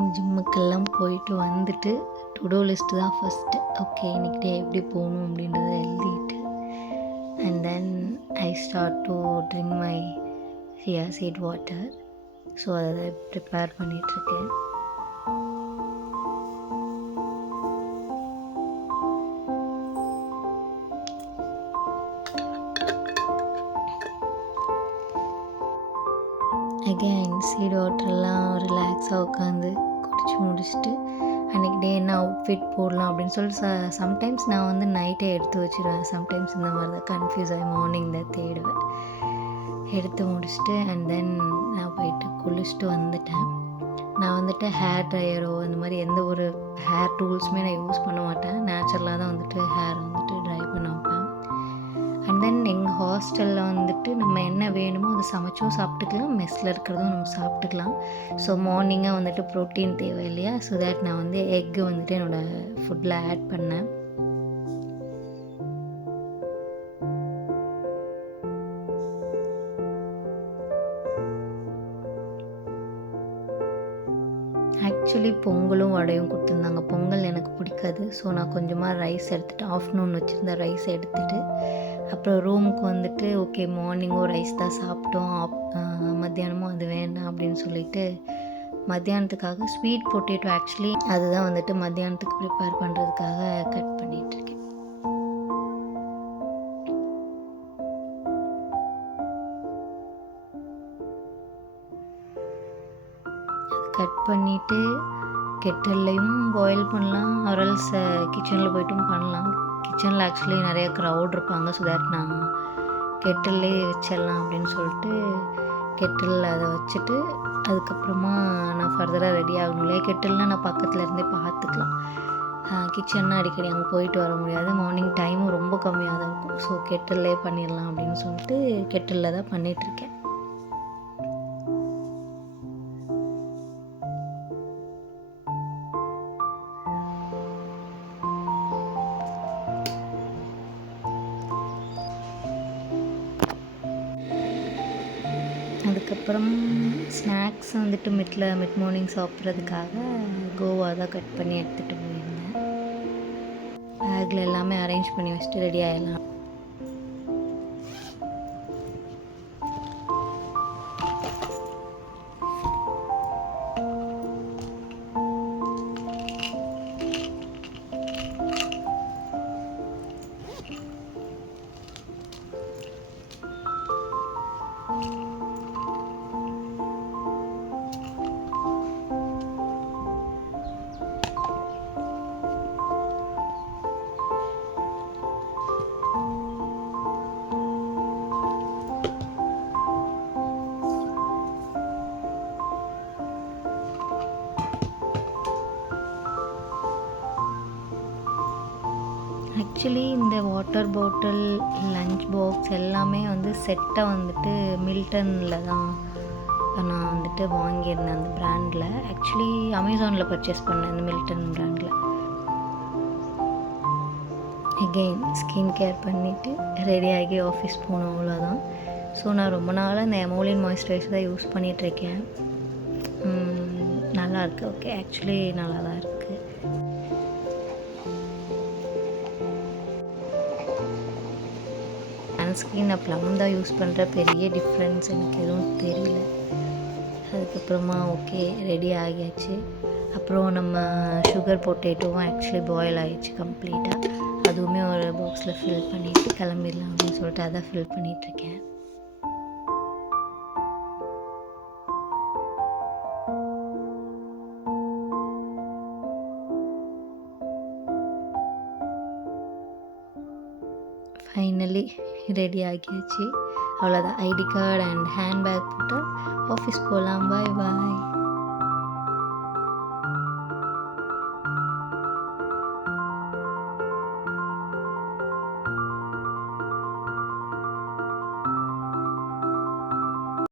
Morning ஜிம்முக்கெல்லாம் போயிட்டு வந்துட்டு to two list தான் ஃபஸ்ட்டு. ஓகே இன்றைக்கி டே எப்படி போகணும் அப்படின்றத எழுதிட்டு and then I start to drink my chia seed water. So அதை ப்ரிப்பேர் பண்ணிகிட்ருக்கேன். அகெயின் சீட் வாட்டர்லாம் ரிலாக்ஸாக உட்காந்து குடிச்சு முடிச்சுட்டு அன்றைக்கி டே என்ன அவுட்ஃபிட் போடலாம் அப்படின்னு சொல்லிட்டு சம்டைம்ஸ் நான் வந்து நைட்டே எடுத்து வச்சுருவேன். சம்டைம்ஸ் இந்த மாதிரி தான் கன்ஃபியூஸ் ஆகி மார்னிங் தான் தேடுவேன். எடுத்து முடிச்சுட்டு அண்ட் தென் நான் போயிட்டு குளிச்சுட்டு வந்துட்டேன். நான் வந்துட்டு ஹேர் ட்ரையரோ இந்த மாதிரி எந்த ஒரு ஹேர் டூல்ஸுமே நான் யூஸ் பண்ண மாட்டேன். நேச்சுரலாக தான் வந்துட்டு ஹேர் வந்துட்டு ட்ரை பண்ண வைப்பேன். அண்ட் தென் எங்கள் ஹாஸ்டலில் வந்துட்டு நம்ம என்ன வேணுமோ அதை சமைச்சும் சாப்பிட்டுக்கலாம், மெஸ்ஸில் இருக்கிறதும் நம்ம சாப்பிட்டுக்கலாம். ஸோ மார்னிங்காக வந்துட்டு ப்ரோட்டீன் தேவை இல்லையா, ஸோ தேட் நான் வந்து எக்கு வந்துட்டு என்னோடய ஃபுட்டில் ஆட் பண்ணேன். ஆக்சுவலி பொங்கலும் வடையும் கொடுத்துருந்தாங்க. பொங்கல் எனக்கு பிடிக்காது. ஸோ நான் கொஞ்சமாக ரைஸ் எடுத்துகிட்டு ஆஃப்டர்நூன் வச்சுருந்த ரைஸ் எடுத்துகிட்டு அப்புறம் ரூமுக்கு வந்துட்டு ஓகே மார்னிங்கும் ரைஸ் தான் சாப்பிட்டோம், மத்தியானமும் அது வேண்டாம் அப்படின்னு சொல்லிட்டு மத்தியானத்துக்காக ஸ்வீட் பொட்டேட்டோ ஆக்சுவலி அதுதான் வந்துட்டு மத்தியானத்துக்கு ப்ரிப்பேர் பண்ணுறதுக்காக கட் பண்ணிகிட்ருக்கேன். கட் பண்ணிவிட்டு கெட்டல்லையும் பாயில் பண்ணலாம், ஆர்எல்ஸ் கிச்சனில் போய்ட்டும் பண்ணலாம். கிச்சனில் ஆக்சுவலி நிறைய க்ரௌட் இருப்பாங்க. ஸோ தேட் நான் கெட்டில்லே வச்சிடலாம் அப்படின்னு சொல்லிட்டு கெட்டில் அதை வச்சுட்டு அதுக்கப்புறமா நான் ஃபர்தராக ரெடி ஆகணும் இல்லையா. கெட்டில்னால் நான் பக்கத்தில் இருந்தே பார்த்துக்கலாம். கிச்சன்னா அடிக்கடி அங்கே போயிட்டு வர முடியாது. மார்னிங் டைமும் ரொம்ப கம்மியாக தான் இருக்கும். ஸோ கெட்டில்லே பண்ணிடலாம் அப்படின்னு சொல்லிட்டு கெட்டிலில் தான் பண்ணிகிட்ருக்கேன். அதுக்கப்புறம் ஸ்நாக்ஸ் வந்துட்டு மிட் மார்னிங் சாப்பிட்றதுக்காக கோவா தான் கட் பண்ணி எடுத்துகிட்டு போயிருந்தேன். பேக்கில் எல்லாமே அரேஞ்ச் பண்ணி வச்சுட்டு ரெடி ஆகிடலாம். ஆக்சுவலி இந்த வாட்டர் பாட்டில் லஞ்ச் பாக்ஸ் எல்லாமே வந்து செட்டாக வந்துட்டு மில்டனில் தான் நான் வந்துட்டு வாங்கியிருந்தேன். அந்த ப்ராண்டில் ஆக்சுவலி அமேசானில் பர்ச்சேஸ் பண்ணேன் இந்த மில்டன் ப்ராண்டில். எகெயின் ஸ்கின் கேர் பண்ணிவிட்டு ரெடி ஆகி ஆஃபீஸ் போகணும், அவ்வளோதான். ஸோ நான் ரொம்ப நாளாக இந்த எமோலின் மாய்ஸ்சரைசர் தான் யூஸ் பண்ணிகிட்ருக்கேன். நல்லாயிருக்கு. ஓகே ஆக்சுவலி நல்லா தான் இருக்குது. சன்ஸ்க்ரீன் நான் ப்ளம் தான் யூஸ் பண்ணுற, பெரிய டிஃப்ரென்ஸ் எனக்கு எதுவும் தெரியல. அதுக்கப்புறமா ஓகே ரெடி ஆகியாச்சு. அப்புறம் நம்ம சுகர் பொட்டேட்டோவும் ஆக்சுவலி பாயில் ஆகிடுச்சு கம்ப்ளீட்டாக. அதுவுமே ஒரு பாக்ஸில் ஃபில் பண்ணிவிட்டு கிளம்பிடலாம் அப்படின்னு சொல்லிட்டு அதை ஃபில் பண்ணிகிட்ருக்கேன். ஃபைனலி ரெடி ஆகியாச்சு. அவ்வளோதான். ஐடி கார்டு அண்ட் ஹேண்ட்பேக் போட்டால் ஆஃபீஸ் போகலாம். பாய் பாய்.